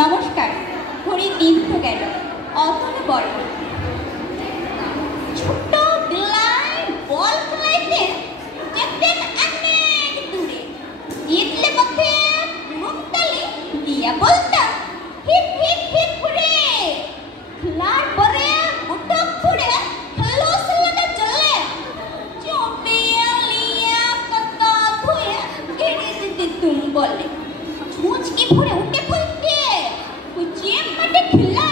নমস্কার। ঘড়ির দিন তো গেল, অতটা বড় ছোট্ট বিলাই বল খেলাইতেন, যেতেন অনেক দূরে। জিতলে পথে মুখতালি দিয়া বলতাম হিপ হিপ হিপ হুরে। খেলার পরে মুঠো ফুড়ে খেলো খেলাটা চলে। চোপিয়া লিয়া কাকা ধুয়ে ঘিরে যেতে তুম বলে। ছুঁচকি ভরে উঠে পড়তে কুচিয়ে মাঠে খেলা।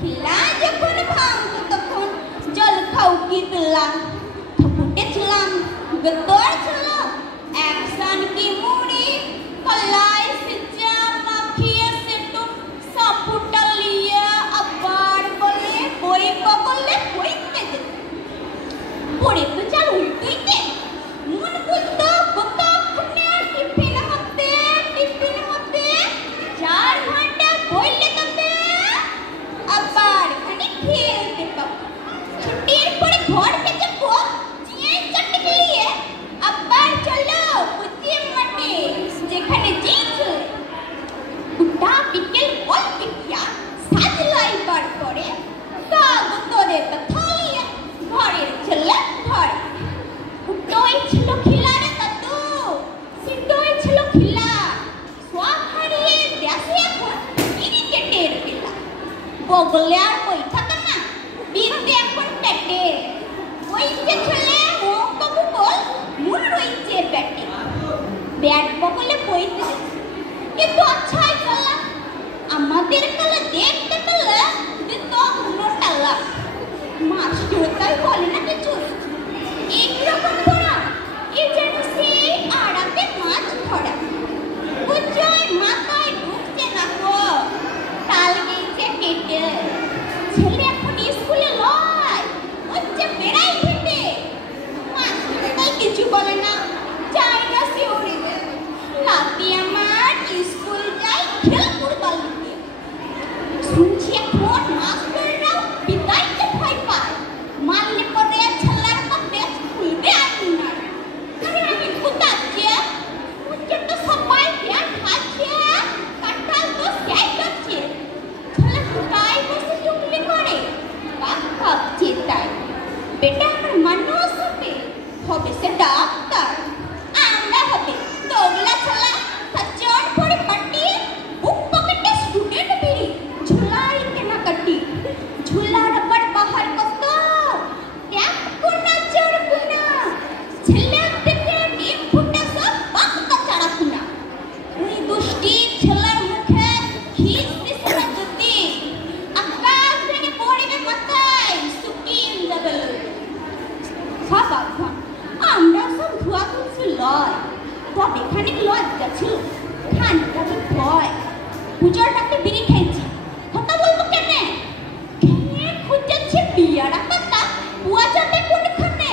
খেলা যখন ভাঙতো তখন জল খাও কি পেলা। ফুটেছিলাম গদর ছিল একসান কি মুড়ি। কলাই সিজা মাখিয়ে সেটু সাপুটা লিয়া আবার বলে বই বগলে বইতে যেত। পড়ে তো চাল উল্টইতে মন বুঝতো বোকা খুনে টিফিন হতে 4 ঘন্টা বইলে তবে আবার খানি খেলতে পাবো। ছুটির পরে ঘর থেকে চিয়ে চাটতে গেলিয়ে আবার চলো কুচিয়ে মাঠে, যেখানে জিতলে গোটা বিকেল বল পিটিয়া সাজলাই বার করে কাগতরে থালিয়ে ঘরের ছেলে ঘর। উটোই ছিল খিলারে দাদু, সিটোই ছিল খিলা। সব হারিয়ে দেশে এখন ক্রিকেটের খেলা। বগলে আর বই থাকে না, বিরুদ্ধে এখন পেটে। ওই যে ছেলে অঙ্ক ভূগোল মূল রয়েছে ব্যাটে। ব্যাট বগলে বইতে কিন্তু আচ্ছাই চলা। আমাদের কালে দেখতে পেলে দিত উল্টোটালা। মাস্টার তাই বলে না কিছু এইরকম করা। এই যেন সেই আড়াতে মাছ ধরা। বুঝই মাথায় ঢুকছে না গো, তাল গেছে কেটে। ছেলে এখন স্কুলে লয়, হচ্ছে বেড়াই খেটে। মাস্টার তাই কিছু বলে না, জায়গা শিউরে দেয়। রাতে আমার স্কুল যাই খেলপুর বালিতে। শুনছি এখন মাস্টাররাও বিদায়কে ভয় পায়। মারলে পরে ছেলের মধ্যে খুলবে আপনার। আরে আমি কোথাচ্ছে উচ্চে তো সবাই ব্যাট খাচ্ছে, কাঁঠাল তো শেষ হচ্ছে। ছেলে কোথায় বসে চুগলি করে ভাবছে তাই। বেটা আমার মানুষ হবে সে ডাক্তার, আমরা হবে তোগলা ছেলে। সচন করে পাটি বুক পকেটে স্টুডেন্ট বিড়ি ঝুলাই কেনা কাটি। ঝুলা রবার বাহার কত এক কোনা চার কোনা। ছেলে দেখে ডিম ফুটে সব বাঁকা চারা কোনা। ওই দুষ্টি ছেলের মুখে খিস দিছে যদি আকাশ ভেঙে পড়বে মাথায় শুকিয়ে যাবে। সব আঘাত আমরা সব ধোয়া তুলছি লয়, তবে খানিক লজ্জা ছিল, খানিকটা ভয়। পূজার ডাকতে বিড়ি খেয়েছি, কথা বলবো কেনে? খেয়ে খুঁজেছে বিয়ারা পাতা, পুয়া যাবে কোনখানে?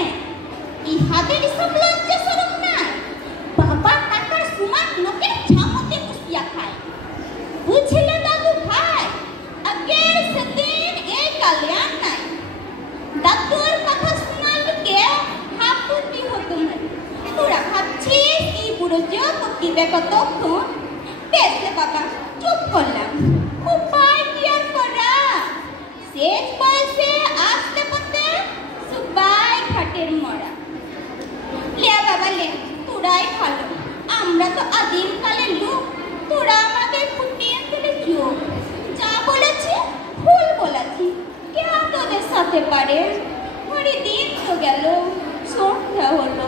ইহাদের সব লজ্জা সরম নাই। বাবা টাকার সুমান লোকের ঝামতে মুসিয়া খায়। বুঝলে দাদু ভাই, আগের সেদিন এই কালিয়ান নাই। দাদুর কথা শোনালিকে হাপুতি হতো না। তোরা ভাবছিস এই বুড়ো যোগ দিবে কতক্ষণ? বেশলে বাবা চুপ করলাম। উপায় কি আর করা? শেষ বয়সে আসতে পথে সবাই ঘাটের মরা। লে বাবা লে, তোরাই ভালো। আমরা তো আদিম কালের লোক, তোরা আমাদের ফুটিয়ে দিলে যোগ। যা বলেছি ভুল বলেছি, কে তোদের সাথে পারে? ঘড়ি দিন তো গেল, সন্ধ্যা হলো।